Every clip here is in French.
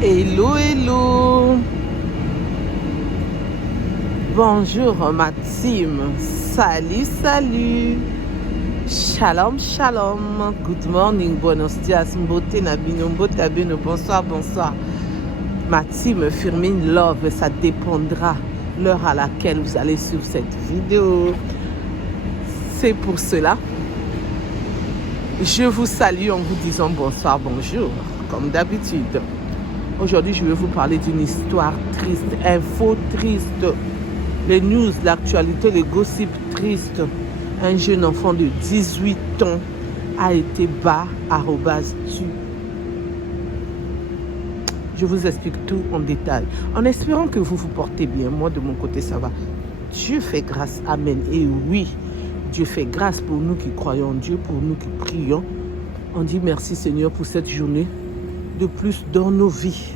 Hello, hello. Bonjour ma team. Salut, salut. Shalom, shalom. Good morning, buenos dias. Mbote nabino, mbote abino. Bonsoir, bonsoir. Ma team Firmin Love, ça dépendra l'heure à laquelle vous allez suivre cette vidéo. C'est pour cela. Je vous salue en vous disant bonsoir, bonjour, comme d'habitude. Aujourd'hui, je vais vous parler d'une histoire triste, info triste, les news, l'actualité, les gossips tristes. Un jeune enfant de 18 ans a été @tu. Je vous explique tout en détail, en espérant que vous vous portez bien. Moi, de mon côté, ça va. Dieu fait grâce, amen. Et oui, Dieu fait grâce pour nous qui croyons en Dieu, pour nous qui prions. On dit merci Seigneur pour cette journée de plus dans nos vies.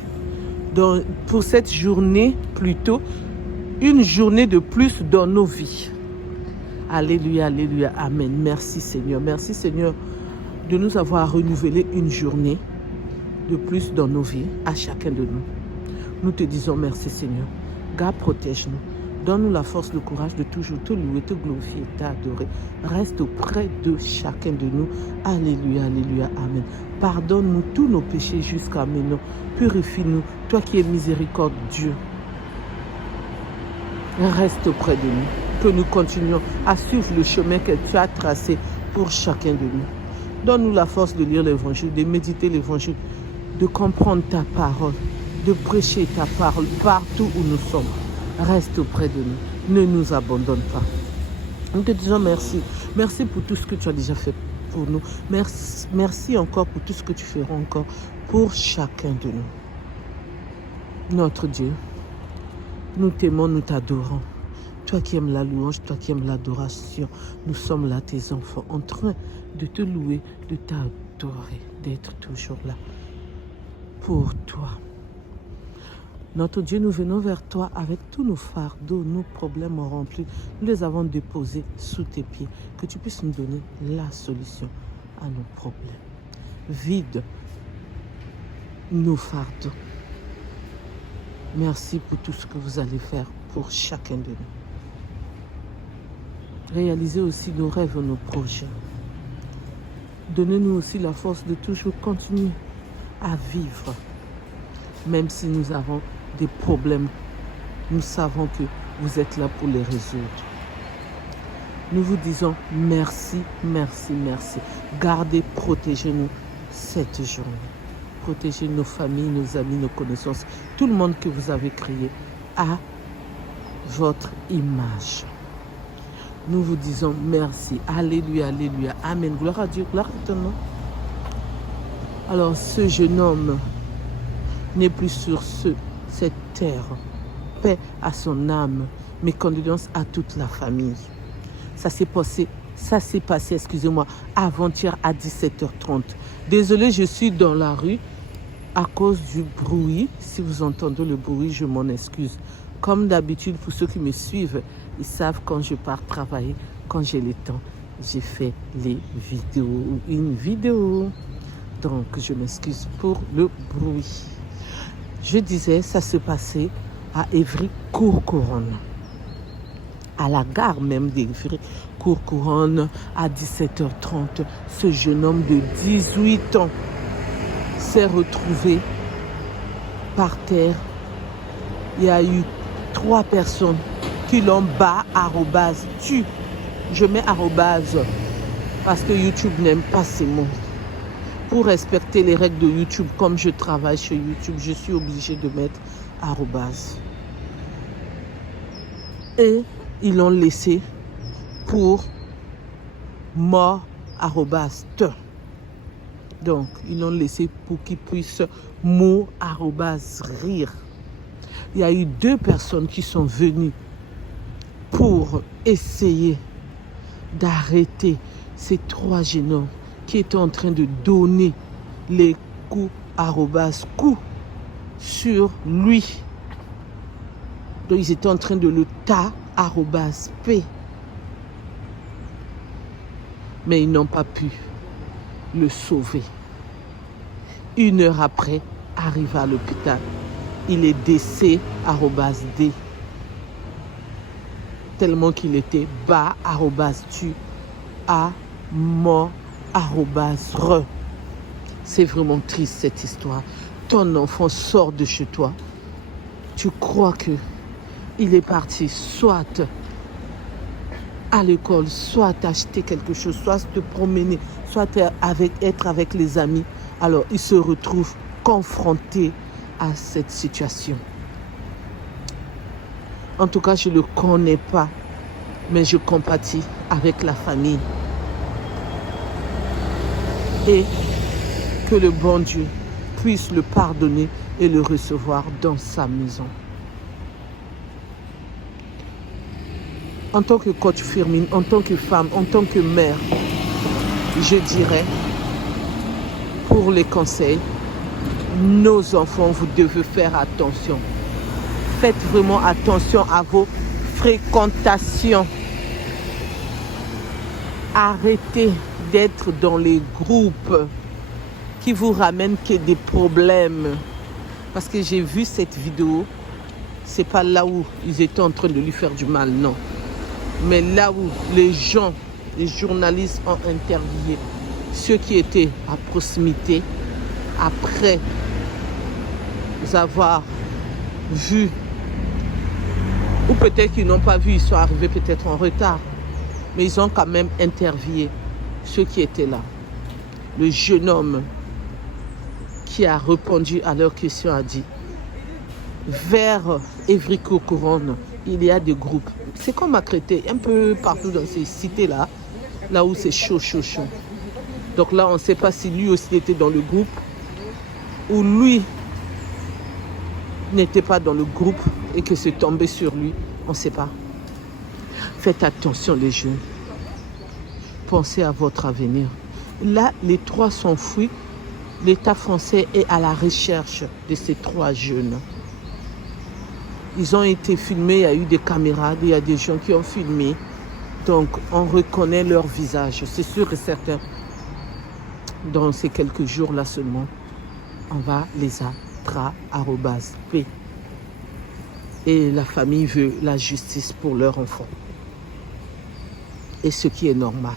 Pour cette journée, plutôt, une journée de plus dans nos vies. Alléluia, alléluia, amen. Merci Seigneur. Merci Seigneur de nous avoir renouvelé une journée de plus dans nos vies, à chacun de nous. Nous te disons merci Seigneur. Garde, protège-nous. Donne-nous la force, le courage de toujours te louer, te glorifier, t'adorer. Reste auprès de chacun de nous. Alléluia, alléluia, amen. Pardonne-nous tous nos péchés jusqu'à maintenant. Purifie-nous, toi qui es miséricordieux. Reste auprès de nous. Que nous continuions à suivre le chemin que tu as tracé pour chacun de nous. Donne-nous la force de lire l'évangile, de méditer l'évangile, de comprendre ta parole, de prêcher ta parole partout où nous sommes. Reste auprès de nous. Ne nous abandonne pas. Nous te disons merci. Merci pour tout ce que tu as déjà fait pour nous. Merci encore pour tout ce que tu feras encore pour chacun de nous. Notre Dieu, nous t'aimons, nous t'adorons. Toi qui aimes la louange, toi qui aimes l'adoration, nous sommes là, tes enfants, en train de te louer, de t'adorer, d'être toujours là pour toi. Notre Dieu, nous venons vers toi avec tous nos fardeaux, nos problèmes remplis. Nous les avons déposés sous tes pieds. Que tu puisses nous donner la solution à nos problèmes. Vide nos fardeaux. Merci pour tout ce que vous allez faire pour chacun de nous. Réalisez aussi nos rêves, nos projets. Donnez-nous aussi la force de toujours continuer à vivre. Même si nous avons des problèmes, nous savons que vous êtes là pour les résoudre. Nous vous disons merci, merci, merci. Gardez, protégez-nous cette journée. Protégez nos familles, nos amis, nos connaissances, tout le monde que vous avez créé à votre image. Nous vous disons merci. Alléluia, alléluia. Amen. Gloire à Dieu, gloire à ton nom. Alors, ce jeune homme n'est plus sur cette terre. Paix à son âme. Mes condoléances à toute la famille. Ça s'est passé, excusez-moi, avant-hier à 17h30. Désolée, je suis dans la rue à cause du bruit. Si vous entendez le bruit, je m'en excuse. Comme d'habitude, pour ceux qui me suivent, ils savent quand je pars travailler, quand j'ai le temps, j'ai fait les vidéos, une vidéo. Donc, je m'excuse pour le bruit. Je disais, ça se passait à Évry-Courcouronnes. À la gare même d'Évry-Courcouronnes, à 17h30, ce jeune homme de 18 ans s'est retrouvé par terre. Il y a eu 3 personnes qui l'ont @tu. Je mets arrobase parce que YouTube n'aime pas ces mots. Pour respecter les règles de YouTube, comme je travaille chez YouTube, je suis obligée de mettre arrobase. Et ils l'ont laissé pour mort arrobase te. Donc, ils l'ont laissé pour qu'il puisse mot arrobase rire. Il y a eu 2 personnes qui sont venues pour essayer d'arrêter ces 3 jeunes hommes qui étaient en train de donner les coups coups sur lui. Donc ils étaient en train de le p. Mais ils n'ont pas pu le sauver. 1 heure après, arrive à l'hôpital. Il est décès @D. Tellement qu'il était bas @tu à mort @re. C'est vraiment triste cette histoire. Ton enfant sort de chez toi. Tu crois que il est parti soit à l'école, soit acheter quelque chose, soit te promener, soit être avec les amis. Alors, il se retrouve confronté à cette situation. En tout cas, je ne le connais pas, mais je compatis avec la famille. Et que le bon Dieu puisse le pardonner et le recevoir dans sa maison. En tant que coach Firmin, en tant que femme, en tant que mère, je dirais, pour les conseils, nos enfants, vous devez faire attention. Faites vraiment attention à vos fréquentations. Arrêtez d'être dans les groupes qui vous ramènent que des problèmes. Parce que j'ai vu cette vidéo, c'est pas là où ils étaient en train de lui faire du mal, non. Mais là où les gens, les journalistes ont interviewé ceux qui étaient à proximité, après avoir vu, ou peut-être qu'ils n'ont pas vu, ils sont arrivés peut-être en retard, mais ils ont quand même interviewé ceux qui étaient là. Le jeune homme qui a répondu à leurs questions a dit, vers Évry-Courcouronnes, il y a des groupes. C'est comme à Créteil, un peu partout dans ces cités-là, là où c'est chaud. Donc là, on ne sait pas si lui aussi était dans le groupe ou lui n'était pas dans le groupe et que c'est tombé sur lui. On ne sait pas. Faites attention les jeunes. Pensez à votre avenir. Là, les 3 sont fuis. L'État français est à la recherche de ces 3 jeunes. Ils ont été filmés, il y a eu des caméras, il y a des gens qui ont filmé. Donc, on reconnaît leur visage, c'est sûr et certain. Dans ces quelques jours-là seulement, on va les attraper. Et la famille veut la justice pour leur enfant. Et ce qui est normal.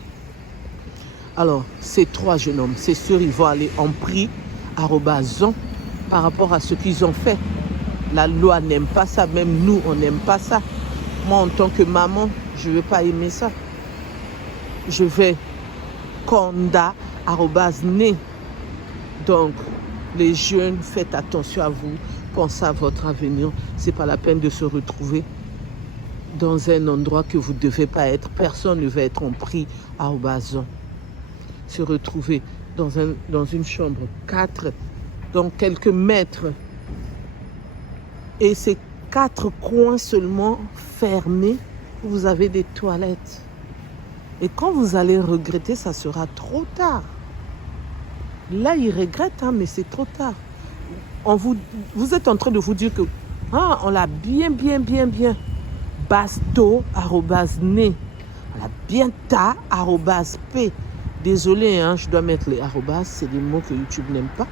Alors, ces 3 jeunes hommes, c'est sûr, ils vont aller en prix @on par rapport à ce qu'ils ont fait. La loi n'aime pas ça, même nous, on n'aime pas ça. Moi, en tant que maman, je ne vais pas aimer ça. Je vais conda @né. Donc, les jeunes, faites attention à vous, pensez à votre avenir. Ce n'est pas la peine de se retrouver dans un endroit que vous ne devez pas être. Personne ne va être en prix @on. Se retrouver dans une chambre 4, dans quelques mètres. Et ces 4 coins seulement fermés, vous avez des toilettes. Et quand vous allez regretter, ça sera trop tard. Là, ils regrettent, mais c'est trop tard. Vous êtes en train de vous dire que on l'a bien. Basto @né. On l'a bien ta @p. Désolé, je dois mettre les arrobas, c'est des mots que YouTube n'aime pas.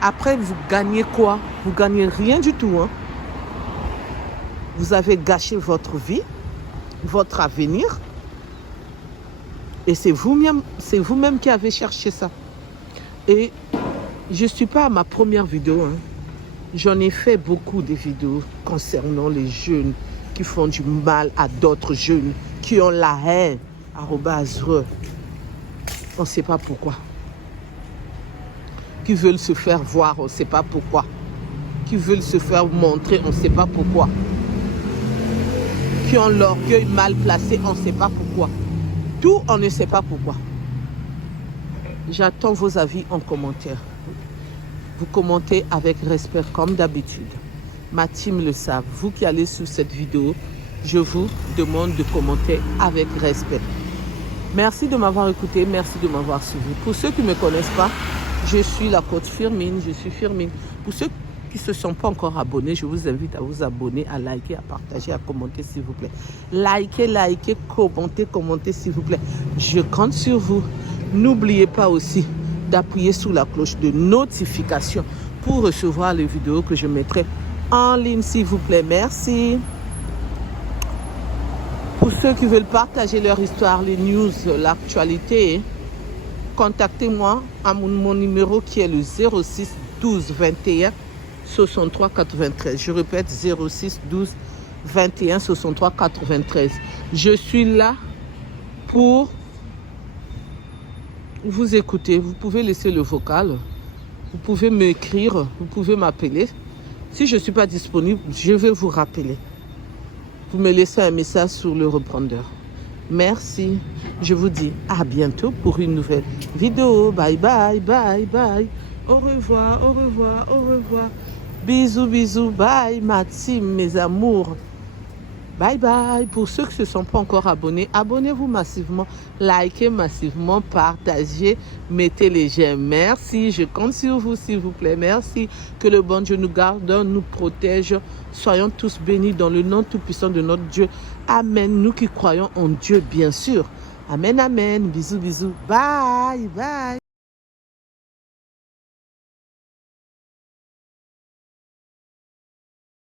Après, vous gagnez quoi? Vous gagnez rien du tout. Vous avez gâché votre vie, votre avenir. Et c'est vous-même qui avez cherché ça. Et je ne suis pas à ma première vidéo. J'en ai fait beaucoup de vidéos concernant les jeunes qui font du mal à d'autres jeunes, qui ont la haine. @re. On ne sait pas pourquoi. Qui veulent se faire voir, on ne sait pas pourquoi. Qui veulent se faire montrer, on ne sait pas pourquoi. Qui ont l'orgueil mal placé, on ne sait pas pourquoi. Tout, on ne sait pas pourquoi. J'attends vos avis en commentaire. Vous commentez avec respect comme d'habitude. Ma team le savent. Vous qui allez sous cette vidéo, je vous demande de commenter avec respect. Merci de m'avoir écouté, merci de m'avoir suivi. Pour ceux qui ne me connaissent pas, je suis la coach Firmin, je suis Firmin. Pour ceux qui ne se sont pas encore abonnés, je vous invite à vous abonner, à liker, à partager, à commenter s'il vous plaît. Likez, commentez s'il vous plaît. Je compte sur vous. N'oubliez pas aussi d'appuyer sur la cloche de notification pour recevoir les vidéos que je mettrai en ligne, s'il vous plaît. Merci. Pour ceux qui veulent partager leur histoire, les news, l'actualité, contactez-moi à mon numéro qui est le 06 12 21 63 93. Je répète, 06 12 21 63 93. Je suis là pour vous écouter. Vous pouvez laisser le vocal, vous pouvez m'écrire, vous pouvez m'appeler. Si je ne suis pas disponible, je vais vous rappeler. Vous me laissez un message sur le répondeur. Merci. Je vous dis à bientôt pour une nouvelle vidéo. Bye bye, bye bye. Au revoir, au revoir, au revoir. Bisous, bisous. Bye ma team, mes amours. Bye bye. Pour ceux qui ne se sont pas encore abonnés, abonnez-vous massivement, likez massivement, partagez, mettez les j'aime. Merci. Je compte sur vous, s'il vous plaît. Merci. Que le bon Dieu nous garde, nous protège. Soyons tous bénis dans le nom tout-puissant de notre Dieu. Amen. Nous qui croyons en Dieu, bien sûr. Amen, amen. Bisous, bisous. Bye, bye.